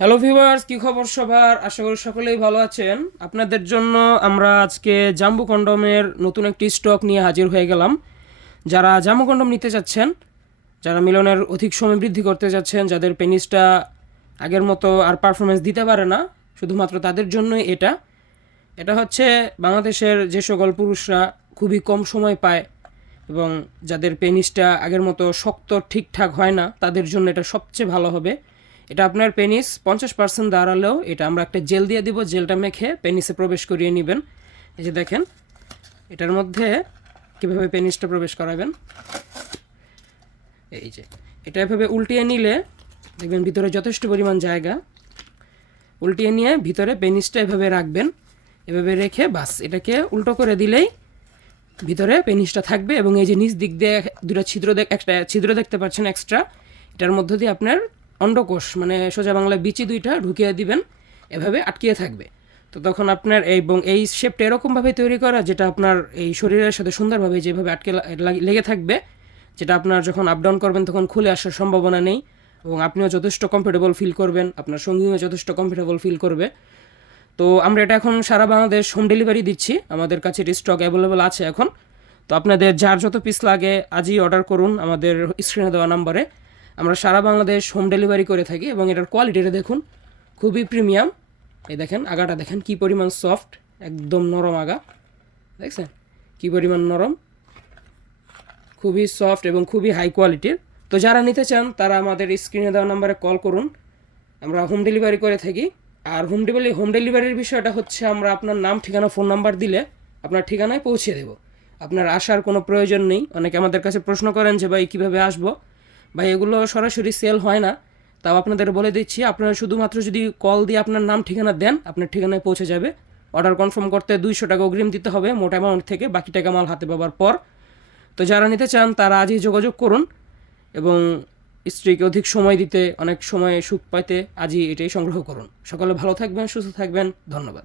Hello viewers কি খবর সবার? আশা করি সকলেই ভালো আছেন। আপনাদের জন্য আমরা আজকে জাম্বু কন্ডমের নতুন একটি স্টক নিয়ে হাজির হয়ে গেলাম। যারা জাম্বু কন্ডম নিতে চাচ্ছেন, যারা মিলনের অধিক সময় বৃদ্ধি করতে যাচ্ছেন, যাদের পেনিসটা আগের মতো আর পারফরমেন্স দিতে পারে না, শুধুমাত্র তাদের জন্যই এটা। এটা হচ্ছে বাংলাদেশের যে সকল পুরুষরা খুবই কম সময় পায় এবং যাদের পেনিসটা আগের মতো শক্ত ঠিকঠাক হয় না, তাদের জন্য এটা সবচেয়ে ভালো হবে। এটা আপনার পেনিস পঞ্চাশ পার্সেন্ট দাঁড়ালেও এটা আমরা একটা জেল দিয়ে দিব জেলটা মেখে পেনিসে প্রবেশ করিয়ে নেবেন। এই যে দেখেন, এটার মধ্যে কীভাবে পেনিসটা প্রবেশ করাবেন? এই যে, এটা এভাবে উল্টিয়ে নিলে, দেখবেন ভিতরে যথেষ্ট পরিমাণ জায়গা। উল্টিয়ে নিয়ে ভিতরে পেনিসটা এভাবে রাখবেন, এভাবে রেখে বাস, এটাকে উল্টো করে দিলেই ভিতরে পেনিসটা থাকবে এবং এই যে নিচ দিক দিয়ে দুটো ছিদ্র দেখ, একটা ছিদ্র দেখতে পাচ্ছেন এক্সট্রা এটার মধ্য দিয়ে আপনার অন্ডকোষ মানে সোজা বাংলায় বিচি দুইটা ঢুকিয়ে দিবেন, এভাবে আটকিয়ে থাকবে। তো তখন আপনার এবং এই শেপটা এরকমভাবে তৈরি করা, যেটা আপনার এই শরীরের সাথে সুন্দরভাবে যেভাবে আটকে লেগে থাকবে, যেটা আপনার যখন আপ ডাউন করবেন তখন খুলে আসার সম্ভাবনা নেই এবং আপনিও যথেষ্ট কমফোর্টেবল ফিল করবেন, আপনার সঙ্গীও যথেষ্ট কমফোর্টেবল ফিল করবে। তো আমরা এটা এখন সারা বাংলাদেশ হোম ডেলিভারি দিচ্ছি, আমাদের কাছে এটি স্টক অ্যাভেলেবল আছে এখন। তো আপনাদের যার যত পিস লাগে, আজই অর্ডার করুন, আমাদের স্ক্রিনে দেওয়া নাম্বারে আমরা সারা বাংলাদেশ হোম ডেলিভারি করে থাকি এবং এটার কোয়ালিটিটা দেখুন, খুবই প্রিমিয়াম এই দেখেন, আগাটা দেখেন, কি পরিমাণ সফট একদম নরম আগা। দেখছেন? কি পরিমাণ নরম। খুবই সফট এবং খুবই হাই কোয়ালিটির তো যারা নিতে চান, তারা আমাদের স্ক্রিনে দেওয়া নাম্বারে কল করুন। আমরা হোম ডেলিভারি করে থাকি। আর হোম ডেলিভারি হোম ডেলিভারির বিষয়টা হচ্ছে, আমরা আপনার নাম, ঠিকানা ফোন নাম্বার দিলে আপনার ঠিকানায় পৌঁছে দেব। আপনার আসার কোনো প্রয়োজন নেই। অনেকে আমাদের কাছে প্রশ্ন করেন যে, ভাই, কীভাবে আসব? ভাই, এগুলো সরাসরি সেল হয় না। তাও আপনাদের বলে দিচ্ছি, আপনারা শুধুমাত্র যদি কল দিয়ে আপনার নাম, ঠিকানা দেন, আপনার ঠিকানায় পৌঁছে যাবে। অর্ডার কনফার্ম করতে দুইশো টাকা অগ্রিম দিতে হবে, মোট অ্যামাউন্ট থেকে বাকি টাকা মাল হাতে পাবার পর। তো যারা নিতে চান, তারা আজই যোগাযোগ করুন এবং স্ত্রীকে অধিক সময় দিতে, অনেক সময় সুখ পাইতে আজই এটাই সংগ্রহ করুন। সকলে ভালো থাকবেন, সুস্থ থাকবেন, ধন্যবাদ।